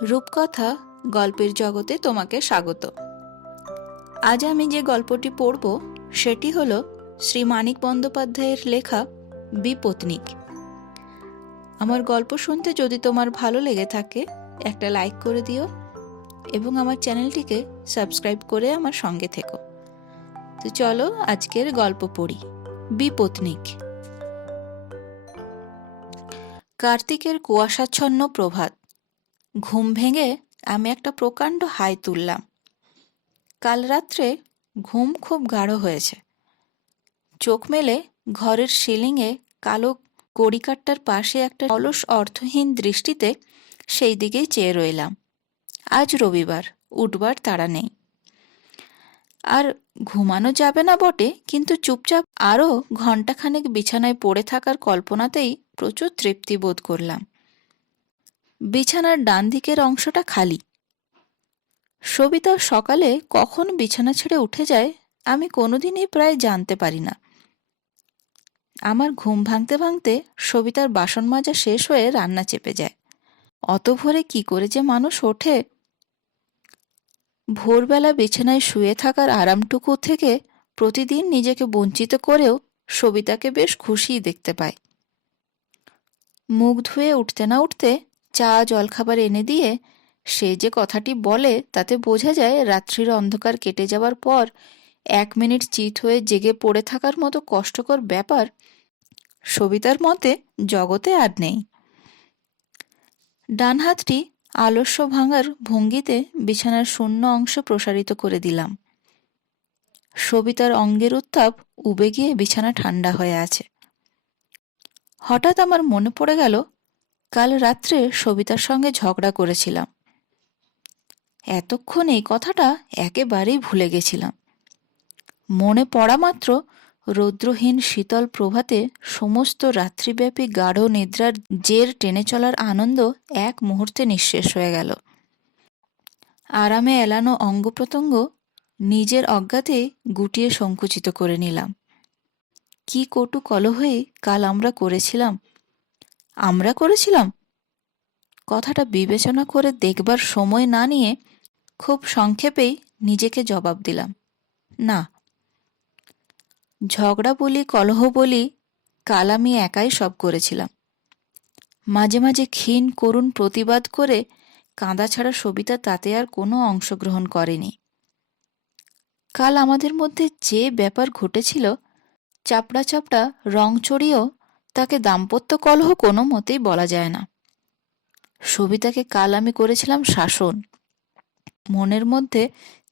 রূপকথা গল্পের জগতে তোমাকে স্বাগত। আজ আমি যে গল্পটি পড়ব সেটি হল শ্রী মানিক বন্দ্যোপাধ্যায়ের লেখা বিপত্নিক। আমার গল্প শুনতে যদি তোমার ভালো লেগে থাকে একটা লাইক করে দিও এবং আমার চ্যানেলটিকে সাবস্ক্রাইব করে আমার সঙ্গে থেকো। তো চলো আজকের গল্প পড়ি। বিপত্নিক। কার্তিকের কুয়াশাচ্ছন্ন প্রভাত। ঘুম ভেঙে আমি একটা প্রকাণ্ড হাই তুললাম। কাল রাত্রে ঘুম খুব গাঢ় হয়েছে। চোখ মেলে ঘরের সিলিংয়ে কালো কড়িকাঠটার পাশে একটা অলস অর্থহীন দৃষ্টিতে সেই দিকেই চেয়ে রইলাম। আজ রবিবার, উঠবার তাড়া নেই। আর ঘুমানো যাবে না বটে, কিন্তু চুপচাপ আরও ঘণ্টাখানেক বিছানায় পড়ে থাকার কল্পনাতেই প্রচুর তৃপ্তি বোধ করলাম। বিছানার ডান দিকের অংশটা খালি। সবিতা সকালে কখন বিছানা ছেড়ে উঠে যায় আমি কোনোদিনই প্রায় জানতে পারি না। আমার ঘুম ভাঙতে ভাঙতে সবিতার বাসন মাজা শেষ হয়ে রান্না চেপে যায়। অত ভোরে কি করে যে মানুষ ওঠে! ভোরবেলা বিছানায় শুয়ে থাকার আরামটুকু থেকে প্রতিদিন নিজেকে বঞ্চিত করেও সবিতাকে বেশ খুশিই দেখতে পায়। মুখ ধুয়ে উঠতে না উঠতে চা জলখাবার এনে দিয়ে সে যে কথাটি বলে তাতে বোঝা যায় রাত্রির অন্ধকার কেটে যাবার পর 1 মিনিট চিত হয়ে জেগে পড়ে থাকার মতো কষ্টকর ব্যাপার সবিতার মতে জগতে আর নেই। ডান হাতটি আলস্য ভাঙার ভঙ্গিতে বিছানার শূন্য অংশ প্রসারিত করে দিলাম। সবিতার অঙ্গের উত্তাপ উবে গিয়ে বিছানা ঠান্ডা হয়ে আছে। হঠাৎ আমার মনে পড়ে গেল কাল রাত্রে সবিতার সঙ্গে ঝগড়া করেছিলাম। এতক্ষণ এই কথাটা একেবারেই ভুলে গেছিলাম। মনে পড়া মাত্র রৌদ্রহীন শীতল প্রভাতে সমস্ত রাত্রিব্যাপী গাঢ় নিদ্রার জের টেনে চলার আনন্দ এক মুহূর্তে নিঃশেষ হয়ে গেল। আরামে এলানো অঙ্গ প্রত্যঙ্গ নিজের অজ্ঞাতে গুটিয়ে সংকুচিত করে নিলাম। কি কটু কলহই কাল আমরা করেছিলাম। কথাটা বিবেচনা করে দেখবার সময় না নিয়ে খুব সংক্ষেপেই নিজেকে জবাব দিলাম, না। ঝগড়া বলি কলহ বলি কাল আমি একাই সব করেছিলাম। মাঝে মাঝে ক্ষীণ করুণ প্রতিবাদ করে কাঁদা ছাড়া সবিতা তাতে আর কোনো অংশগ্রহণ করেনি। কাল আমাদের মধ্যে যে ব্যাপার ঘটেছিল চাপড়া চাপড়া রং চড়িয়েও তাকে দাম্পত্য কলহ কোনো মতেই বলা যায় না। সবিতাকে কাল আমি করেছিলাম শাসন। মনের মধ্যে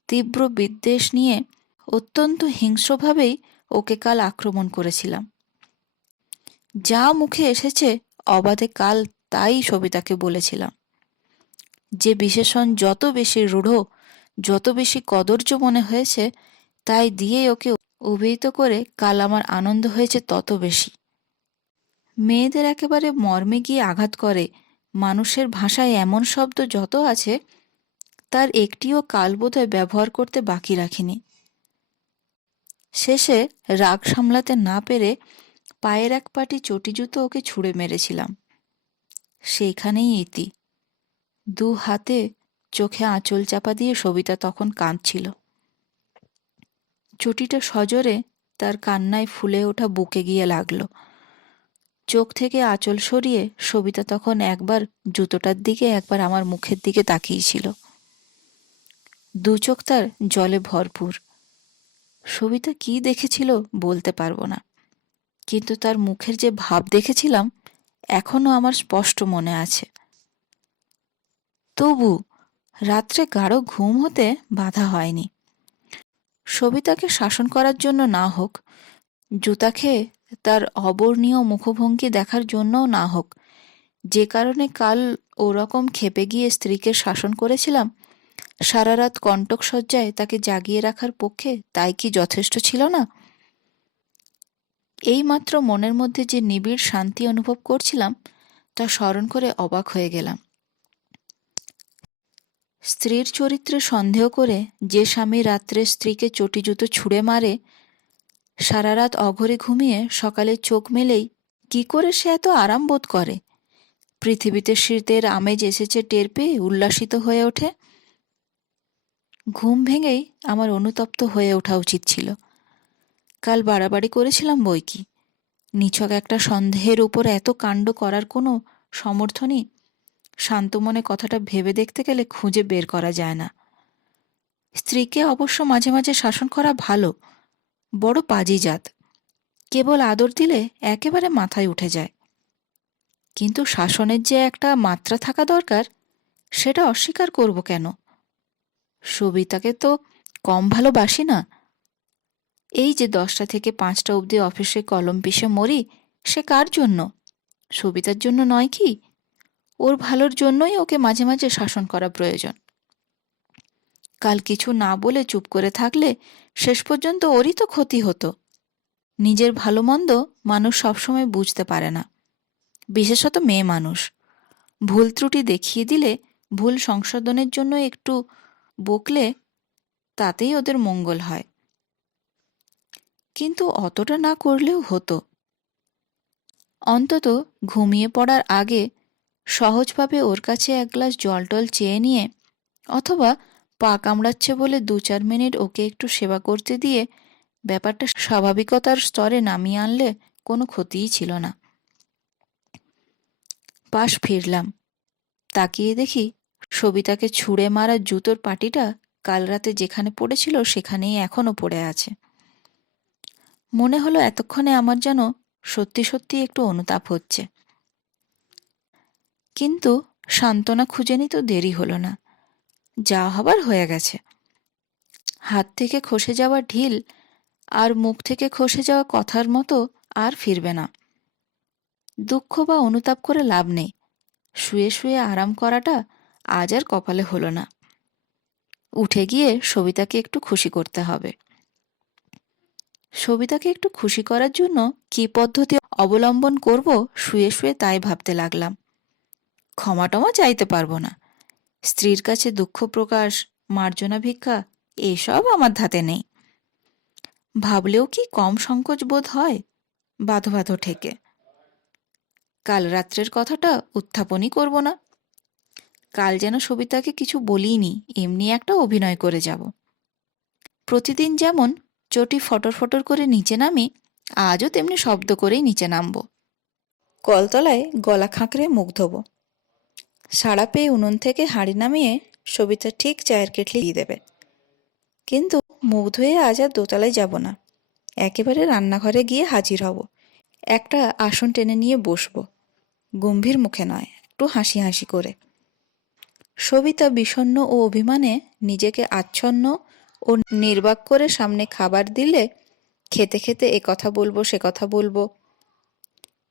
তীব্র বিদ্বেষ নিয়ে অত্যন্ত হিংস্রভাবেই ওকে কাল আক্রমণ করেছিলাম। যা মুখে এসেছে অবাধে কাল তাই সবিতাকে বলেছিলাম। যে বিশেষণ যত বেশি রূঢ়, যত বেশি কদর্য মনে হয়েছে তাই দিয়ে ওকে অভিহিত করে কাল আমার আনন্দ হয়েছে তত বেশি। মেয়েদের একেবারে মর্মে গিয়ে আঘাত করে মানুষের ভাষায় এমন শব্দ যত আছে তার একটিও কাল বোধহয় ব্যবহার করতে বাকি রাখিনি। শেষে রাগ সামলাতে না পেরে পায়ের এক পাটি চটি জুতো ওকে ছুঁড়ে মেরেছিলাম। সেইখানেই ইতি। 2 হাতে চোখে আঁচল চাপা দিয়ে সবিতা তখন কাঁদছিল। চটিটা সজোরে তার কান্নায় ফুলে ওঠা বুকে গিয়ে লাগলো। চোখ থেকে আঁচল সরিয়ে সবিতা তখন একবার জুতোটার দিকে একবার আমার মুখের দিকে তাকিয়েছিল। 2 চোখ তার জলে ভরপুর। সবিতা কি দেখেছিল বলতে পারবো না, কিন্তু তার মুখের যে ভাব দেখেছিলাম এখনো আমার স্পষ্ট মনে আছে। তবু রাত্রে গাঢ় ঘুম হতে বাধা হয়নি। সবিতাকে শাসন করার জন্য না হোক, জুতা খেয়ে তার অবর্ণীয় মুখভঙ্গি দেখার জন্যও না হোক, যে কারণে কাল ওরকম ক্ষেপে গিয়ে স্ত্রীকে শাসন করেছিলাম, সারা রাত কণ্টক শয্যায় তাকে জাগিয়ে রাখার পক্ষে তাই কি যথেষ্ট ছিল না? এইমাত্র মনের মধ্যে যে নিবিড় শান্তি অনুভব করছিলাম তা স্মরণ করে অবাক হয়ে গেলাম। স্ত্রীর চরিত্রে সন্দেহ করে যে স্বামী রাত্রে স্ত্রীকে চটি জুতো ছুঁড়ে মারে, সারা রাত অঘরে ঘুমিয়ে সকালে চোখ মেলেই কি করে সে এত আরাম বোধ করে, পৃথিবীতে শীতের আমেজ এসেছে টের পেয়ে উল্লাসিত হয়ে ওঠে। ঘুম ভেঙেই আমার অনুতপ্ত হয়ে ওঠা উচিত ছিল। কাল বাড়াবাড়ি করেছিলাম বই কি, নিছক একটা সন্দেহের উপর এত কাণ্ড করার কোনো সমর্থনই শান্ত মনে কথাটা ভেবে দেখতে গেলে খুঁজে বের করা যায় না। স্ত্রীকে অবশ্য মাঝে মাঝে শাসন করা ভালো, বড় পাজি জাত, কেবল আদর দিলে একেবারে মাথায় উঠে যায়। কিন্তু শাসনের যে একটা মাত্রা থাকা দরকার, সেটা অস্বীকার করব কেন? সবিতাকে তো কম ভালোবাসি না। এই যে 10টা থেকে 5টা অবধি অফিসে কলম পিষে মরি, সে কার জন্য? সবিতার জন্য নয় কি? ওর ভালোর জন্যই ওকে মাঝে মাঝে শাসন করা প্রয়োজন। কাল কিছু না বলে চুপ করে থাকলে শেষ পর্যন্ত ওরই তো ক্ষতি হতো। নিজের ভালো মন্দ মানুষ সবসময় বুঝতে পারে না, বিশেষত মেয়ে মানুষ। ভুল ত্রুটি দেখিয়ে দিলে, ভুল সংশোধনের জন্য একটু বকলে তাতেই ওদের মঙ্গল হয়। কিন্তু অতটা না করলেও হতো। অন্তত ঘুমিয়ে পড়ার আগে সহজভাবে ওর কাছে এক গ্লাস জল টল চেয়ে নিয়ে, অথবা পা কামড়াচ্ছে বলে 2-4 মিনিট ওকে একটু সেবা করতে দিয়ে ব্যাপারটা স্বাভাবিকতার স্তরে নামিয়ে আনলে কোনো ক্ষতিই ছিল না। পাশ ফিরলাম, তাকিয়ে দেখি সবিতাকে ছুঁড়ে মারা জুতোর পাটিটা কাল রাতে যেখানে পড়েছিল সেখানেই এখনো পড়ে আছে। মনে হলো এতক্ষণে আমার যেন সত্যি সত্যি একটু অনুতাপ হচ্ছে। কিন্তু সান্ত্বনা খুঁজে নিতে দেরি হলো না, যা হবার হয়ে গেছে। হাত থেকে খসে যাওয়া ঢিল আর মুখ থেকে খসে যাওয়া কথার মতো আর ফিরবে না। দুঃখ বা অনুতাপ করে লাভ নেই, শুয়ে শুয়ে আরাম করাটা আজ আর কপালে হলো না। উঠে গিয়ে সবিতাকে একটু খুশি করতে হবে। সবিতাকে একটু খুশি করার জন্য কী পদ্ধতি অবলম্বন করব শুয়ে শুয়ে তাই ভাবতে লাগলাম। ক্ষমা টমা চাইতে পারবো না, স্ত্রীর কাছে দুঃখ প্রকাশ, মার্জনা ভিক্ষা এসব আমার ধাতে নেই। ভাবলেও কি কম সংকোচ বোধ হয়? বাঁধো বাঁধো ঠেকে। কাল রাত্রের কথাটা উত্থাপনই করব না। কাল যেন সবিতাকে কিছু বলিনি, এমনি একটা অভিনয় করে যাব। প্রতিদিন যেমন চটি ফটর ফটর করে নিচে নামি, আজও তেমনি শব্দ করেই নিচে নামব। কলতলায় গলা খাঁকড়ে মুখ ধোব। সাড়া পেয়ে উনুন থেকে হাঁড়ি নামিয়ে সবিতা ঠিক চায়ের কেটলি দিয়ে দেবে। কিন্তু মুখ ধুয়ে আজ আর দোতলায় যাব না, একেবারে রান্নাঘরে গিয়ে হাজির হব। একটা আসন টেনে নিয়ে বসবো, গম্ভীর মুখে নয়, একটু হাসি হাসি করে। সবিতা বিষণ্ণ ও অভিমানে নিজেকে আচ্ছন্ন ও নির্বাক করে সামনে খাবার দিলে খেতে খেতে এ কথা বলবো সে কথা বলবো।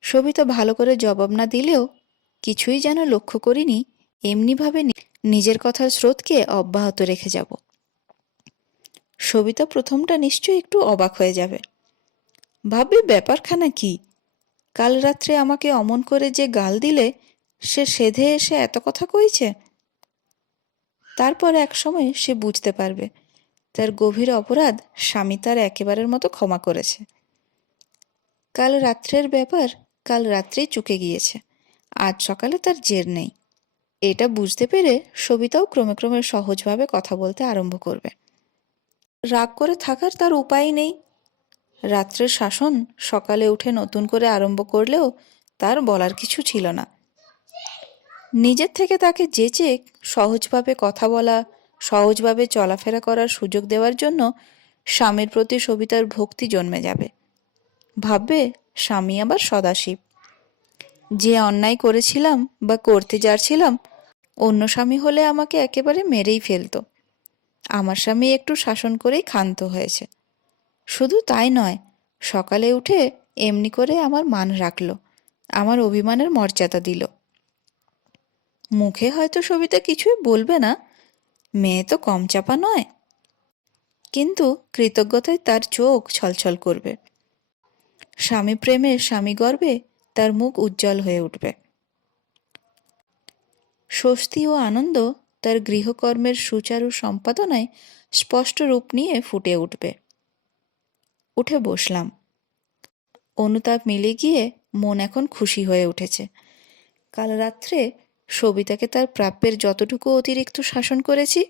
সবিতা ভালো করে জবাব না দিলেও কিছুই যেন লক্ষ্য করিনি, এমনিভাবে নিজের কথার স্রোতকে অব্যাহত রেখে যাব। সবিতা প্রথমটা নিশ্চয়ই একটু অবাক হয়ে যাবে, ভাববে ব্যাপারখানা কি, কাল রাত্রে আমাকে অমন করে যে গাল দিলে সে সেধে এসে এত কথা কইছে। তারপর এক সময় সে বুঝতে পারবে তার গভীর অপরাধ স্বামী তার একেবারের মতো ক্ষমা করেছে। কাল রাত্রের ব্যাপার কাল রাত্রেই চুকে গিয়েছে, আজ সকালে তার জের নেই। এটা বুঝতে পেরে সবিতাও ক্রমে ক্রমে সহজভাবে কথা বলতে আরম্ভ করবে। রাগ করে থাকার তার উপায় নেই। রাত্রের শাসন সকালে উঠে নতুন করে আরম্ভ করলেও তার বলার কিছু ছিল না। নিজের থেকে তাকে যেচে সহজভাবে কথা বলা, সহজভাবে চলাফেরা করার সুযোগ দেওয়ার জন্য স্বামীর প্রতি সবিতার ভক্তি জন্মে যাবে। ভাববে স্বামী আবার সদাশিব। যে অন্যায় করেছিলাম বা করতে যাচ্ছিলাম, অন্য স্বামী হলে আমাকে একেবারে মেরেই ফেলতো। আমার স্বামী একটু শাসন করেই ক্ষান্ত হয়েছে। শুধু তাই নয়, সকালে উঠে এমনি করে আমার মান রাখল, আমার অভিমানের মর্যাদা দিল। মুখে হয়তো সবিতা কিছুই বলবে না, মেয়ে তো কম চাপা নয়, কিন্তু কৃতজ্ঞতায় তার চোখ ছলছল করবে। স্বামী প্রেমে স্বামী গর্বে তার মুখ উজ্জ্বল হয়ে উঠবে। স্বস্তি ও আনন্দ তার গৃহকর্মের সুচারু সম্পাদনায় স্পষ্ট রূপ নিয়ে ফুটে উঠবে। উঠে বসলাম। অনুতাপ মিলে গিয়ে মন এখন খুশি হয়ে উঠেছে। কাল রাত্রে সবিতাকে তার প্রাপ্যের যতটুকু অতিরিক্ত শাসন করেছি,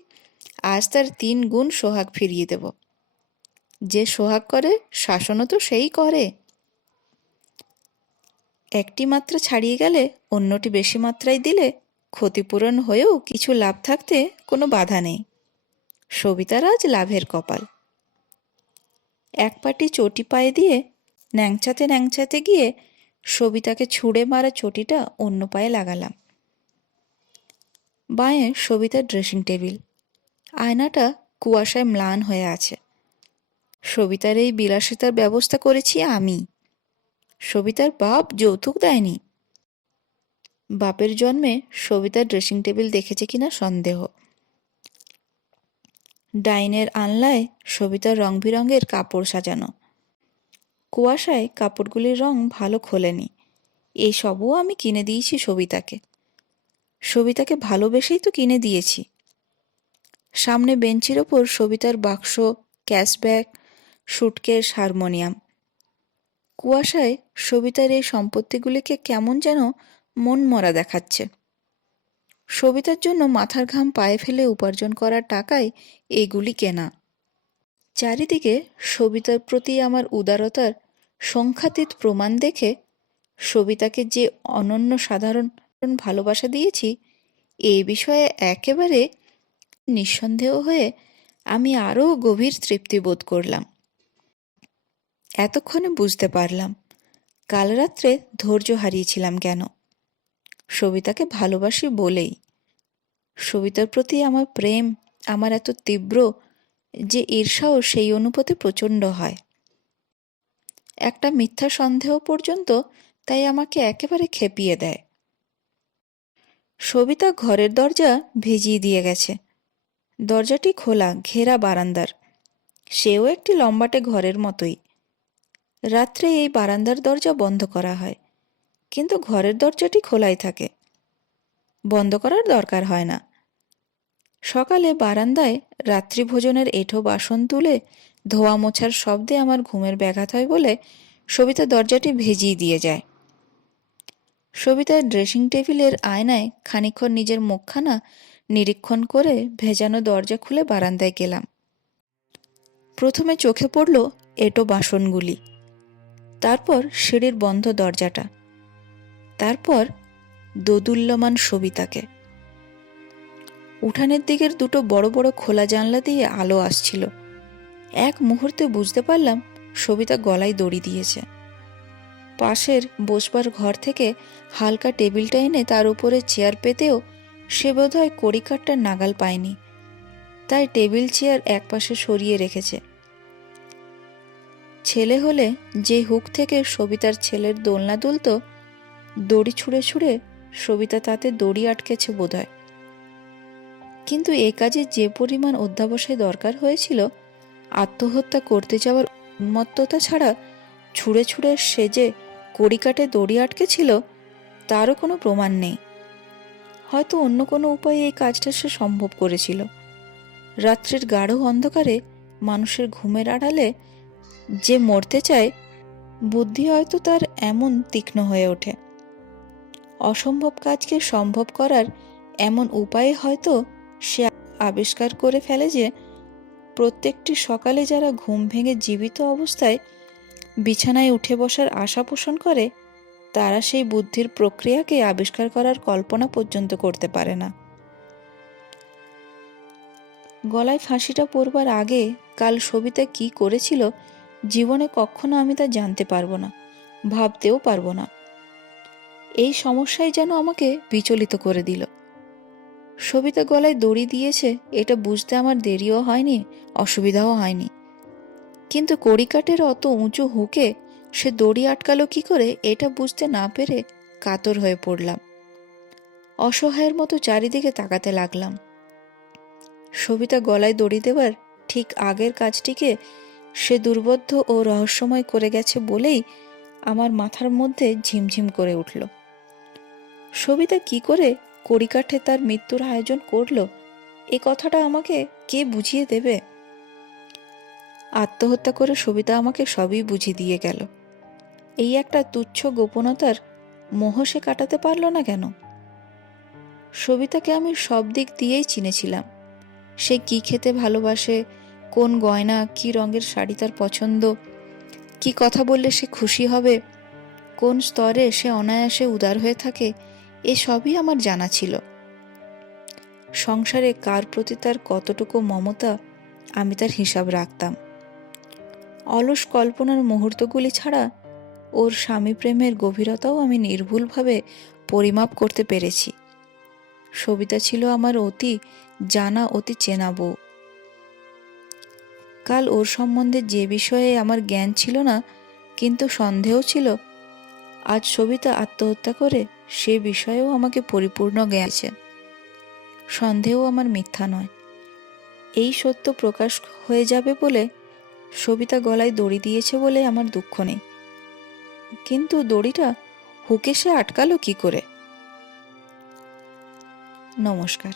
আজ তার 3 গুণ সোহাগ ফিরিয়ে দেব। যে সোহাগ করে শাসনও তো সেই করে। একটি মাত্রা ছাড়িয়ে গেলে অন্যটি বেশি মাত্রায় দিলে ক্ষতিপূরণ হয়েও কিছু লাভ থাকতে কোনো বাধা নেই। সবিতার আজ লাভের কপাল। এক পাটি চটি পায়ে দিয়ে ন্যাংচাতে ন্যাংচাতে গিয়ে সবিতাকে ছুঁড়ে মারা চটিটা অন্য পায়ে লাগালাম। বাঁয়ে সবিতার ড্রেসিং টেবিল। আয়নাটা কুয়াশায় ম্লান হয়ে আছে। সবিতার এই বিলাসিতার ব্যবস্থা করেছি আমি। সবিতার বাপ যৌতুক দেয়নি। বাপের জন্মে সবিতার ড্রেসিং টেবিল দেখেছে কিনা সন্দেহ। ডাইনের আনলায় সবিতার রং বেরঙের কাপড় সাজানো। কুয়াশায় কাপড়গুলির রং ভালো খোলেনি। এই সবও আমি কিনে দিয়েছি সবিতাকে। সবিতাকে ভালোবেসেই তো কিনে দিয়েছি। সামনে বেঞ্চির ওপর সবিতার বাক্স, ক্যাশব্যাগ, সুটকেস, হারমোনিয়াম। কুয়াশায় সবিতার এই সম্পত্তিগুলিকে কেমন যেন মনমরা দেখাচ্ছে। সবিতার জন্য মাথার ঘাম পায়ে ফেলে উপার্জন করার টাকায় এইগুলি কেনা। চারিদিকে সবিতার প্রতি আমার উদারতার সংখ্যাতীত প্রমাণ দেখে সবিতাকে যে অনন্য সাধারণ ভালোবাসা দিয়েছি, এই বিষয়ে একেবারে নিঃসন্দেহ হয়ে আমি আরও গভীর তৃপ্তি বোধ করলাম। এতক্ষণে বুঝতে পারলাম কাল রাত্রে ধৈর্য হারিয়েছিলাম কেন। সবিতাকে ভালোবাসি বলেই। সবিতার প্রতি আমার প্রেম আমার এত তীব্র যে ঈর্ষাও সেই অনুপাতে প্রচণ্ড হয়। একটা মিথ্যা সন্দেহ পর্যন্ত তাই আমাকে একেবারে খেপিয়ে দেয়। সবিতা ঘরের দরজা ভিজিয়ে দিয়ে গেছে। দরজাটি খোলা, ঘেরা বারান্দার। সেও একটি লম্বাটে ঘরের মতোই। রাত্রে এই বারান্দার দরজা বন্ধ করা হয়, কিন্তু ঘরের দরজাটি খোলাই থাকে। বন্ধ করার দরকার হয় না। সকালে বারান্দায় রাত্রিভোজনের এঁঠো বাসন তুলে ধোয়া মোছার শব্দে আমার ঘুমের ব্যাঘাত হয় বলে সবিতা দরজাটি ভেজিয়ে দিয়ে যায়। সবিতার ড্রেসিং টেবিলের আয়নায় খানিকক্ষণ নিজের মুখখানা নিরীক্ষণ করে ভেজানো দরজা খুলে বারান্দায় গেলাম। প্রথমে চোখে পড়ল এঁটো বাসনগুলি, তারপর সিঁড়ির বন্ধ দরজাটা, তারপর দোদুল্যমান সবিতাকে। উঠানের দিকের দুটো বড় বড় খোলা জানলা দিয়ে আলো আসছিল। এক মুহূর্তে বুঝতে পারলাম সবিতা গলায় দড়ি দিয়েছে। পাশের বসবার ঘর থেকে হালকা টেবিলটা এনে তার উপরে চেয়ার পেতেও সে বোধহয় কড়িকাঠটা নাগাল পায়নি, তাই টেবিল চেয়ার একপাশে সরিয়ে রেখেছে। ছেলে হলে যে হুক থেকে সবিতার ছেলের দোলনা দুলত, দড়ি ছুঁড়ে ছুঁড়ে সবিতা তাতে দড়ি আটকেছে বোধহয়। কিন্তু এ কাজে যে পরিমাণ অধ্যাবসায় দরকার হয়েছিল, আত্মহত্যা করতে যাওয়ার উন্মত্ততা ছাড়া ছুঁড়ে ছুঁড়ে সে যে কড়িকাঠে দড়ি আটকেছিল তারও কোনো প্রমাণ নেই। হয়তো অন্য কোনো উপায়ে এই কাজটা সে সম্ভব করেছিল। রাত্রির গাঢ় অন্ধকারে মানুষের ঘুমের আড়ালে যে মরতে চায়, বুদ্ধি হয়তো তার এমন তীক্ষ্ণ হয়ে ওঠে। অসম্ভব কাজকে সম্ভব করার এমন উপায় হয়তো সে আবিষ্কার করে ফেলে যে প্রত্যেকটি সকালে যারা ঘুম ভেঙে জীবিত অবস্থায় বিছানায় উঠে বসার আশা পোষণ করে, তারা সেই বুদ্ধির প্রক্রিয়াকে আবিষ্কার করার কল্পনা পর্যন্ত করতে পারে না। গলায় ফাঁসিটা পড়বার আগে কাল সবিতা কি করেছিল জীবনে কখনো আমি তা জানতে পারবো না, ভাবতেও পারবো না। এই সমস্যাই যেন আমাকে বিচলিত করে দিল। সবিতা গলায় দড়ি দিয়েছে এটা বুঝতে আমার দেরিও হয়নি, অসুবিধাও হয়নি। কিন্তু কড়িকাঠের অত উঁচু হুকে সে দড়ি আটকালো কি করে এটা বুঝতে না পেরে কাতর হয়ে পড়লাম। অসহায়ের মতো চারিদিকে তাকাতে লাগলাম। সবিতা গলায় দড়ি দেবার ঠিক আগের কাজটিকে সে দুর্বোধ্য ও রহস্যময় করে গেছে বলেই আমার মাথার মধ্যে ঝিমঝিম করে উঠল। সবিতা কি করে কড়িকাঠে তার মৃত্যুর আয়োজন করলো, এ কথাটা আমাকে কে বুঝিয়ে দেবে? আত্মহত্যা করে সবিতা আমাকে সবই বুঝিয়ে দিয়ে গেল। এই একটা তুচ্ছ গোপনতার মোহ সে কাটাতে পারল না কেন? সবিতাকে আমি সব দিক দিয়েই চিনেছিলাম। সে কি খেতে ভালোবাসে, কোন গয়না কি রঙের শাড়ি তার পছন্দ, কি কথা বললে সে খুশি হবে, কোন স্তরে সে অনায়াসে উদার হয়ে থাকে, এসবই আমার জানা ছিল। সংসারে কার প্রতি তার কতটুকু মমতা আমি তার হিসাব রাখতাম। অলস কল্পনার মুহূর্তগুলি ছাড়া ওর স্বামী প্রেমের গভীরতাও আমি নির্ভুলভাবে পরিমাপ করতে পেরেছি। সবিতা ছিল আমার অতি জানা, অতি চেনা বউ। কাল ওর সম্বন্ধে যে বিষয়ে আমার জ্ঞান ছিল না, কিন্তু সন্দেহ ছিল, আজ সবিতা আত্মহত্যা করে সে বিষয়েও আমাকে পরিপূর্ণ জ্ঞান আছে। সন্দেহ আমার মিথ্যা নয়। এই সত্য প্রকাশ হয়ে যাবে বলে সবিতা গলায় দড়ি দিয়েছে বলে আমার দুঃখ নেই, কিন্তু দড়িটা হুকে সে আটকালো কি করে? নমস্কার।